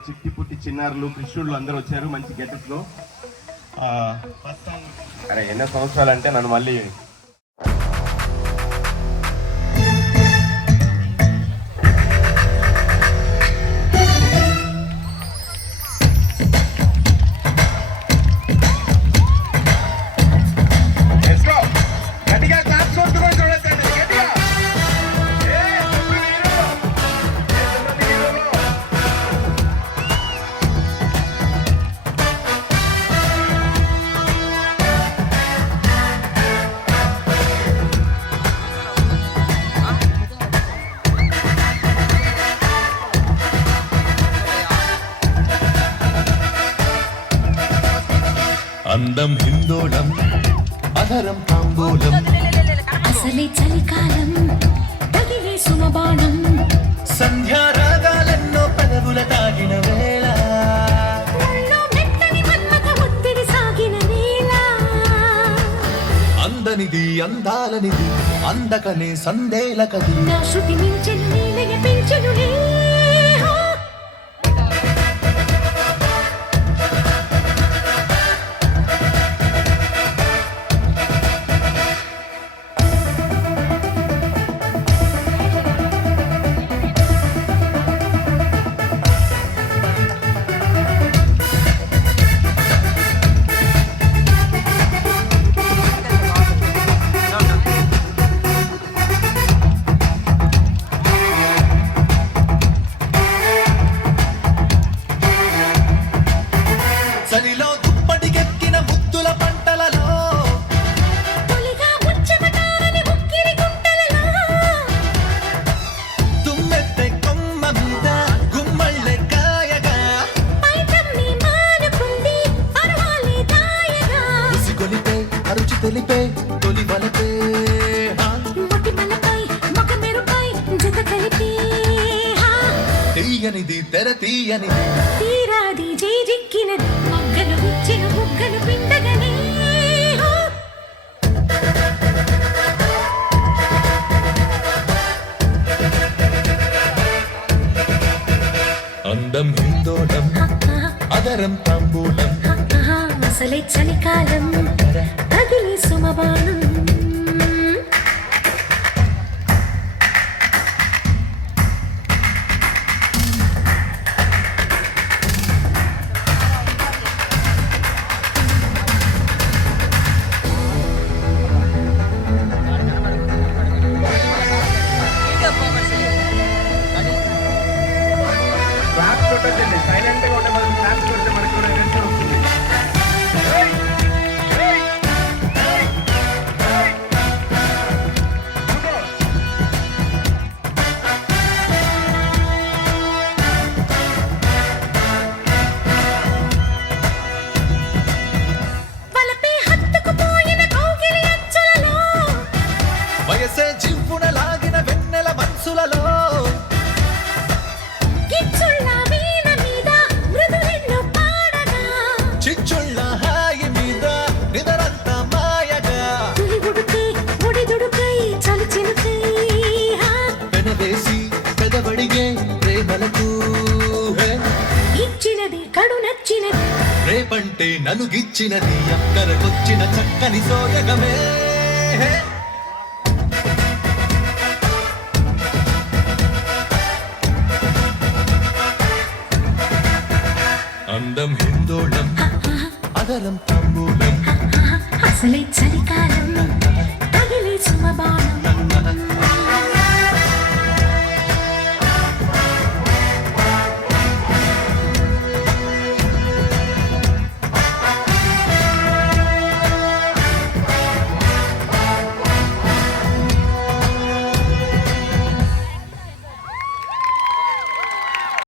చిట్టి పుట్టి చిన్నారులు కృష్ణుళ్ళు అందరూ వచ్చారు మంచి గెటప్ లో. అరే ఎన్నో సంవత్సరాలు అంటే నన్ను మళ్ళీ అందం హిందోళం అధరం తాంబూలం అసలే చలికాలం తగిలే సుమబాణం సంధ్యారాగాలెన్నో పెదవుల తాగిన వేళ మెత్తని మన్మథ ఒత్తిడి సాగిన వేళ అందనిది అందాలనిది అందకనే సందేలకది నా శృతి మించెను నీలయ పెంచెను చలిలో దుప్పటికెక్కిన ముద్దుల పంటలలో తొలిగా ముచ్చమటారని ఉక్కిరి గుంటలలో తుమ్మెత్తె కొమ్మ మీద గుమ్మళ్ళె కాయగా పైటమ్మి మానుకుంది పర్వాలే దాయగా ఉసిగొలిపే అరుచి తెలిపే తొలి వలపే మొటిమలపై మొగ మెరుపై జత కలిపి తీయనిది తెర తీయనిది తీరాది జైజిక్కినది మొగ్గలు విచ్చిన బుగ్గలు పిండగనే అందం హిందోళం అదరం తాంబూలం అసలే చలికాలం తగిలే సుమబాణం క్లాస్ కొట్టండి, సైలెంట్ గా ఉంటే మనం క్లాస్ కొడితే మనకి కూడా టెన్షన్ వస్తుంది. వలపే హత్తుకుపోయిన కౌగిలి అంచులలో వయసే జివ్వున లాగిన వెన్నెల మనసులలో కిచ్చుళ్ళ వీణ మీద మృదులెన్నో పాడగా చిచ్చుళ్ళ హాయి మీద నిదరంతా మాయగా తులి ఉడుకై ఒడిదుడుకై చలి చినుకై పెనవేసి పెదవడిగే ప్రేమలకు ఇచ్చినది కడు నచ్చినది రేపంటే నన్ను గిచ్చినది అక్కరకొచ్చిన చక్కని సోయగమే అందం హిందోళం అదరం తాంబూలం అసలే చలికాలం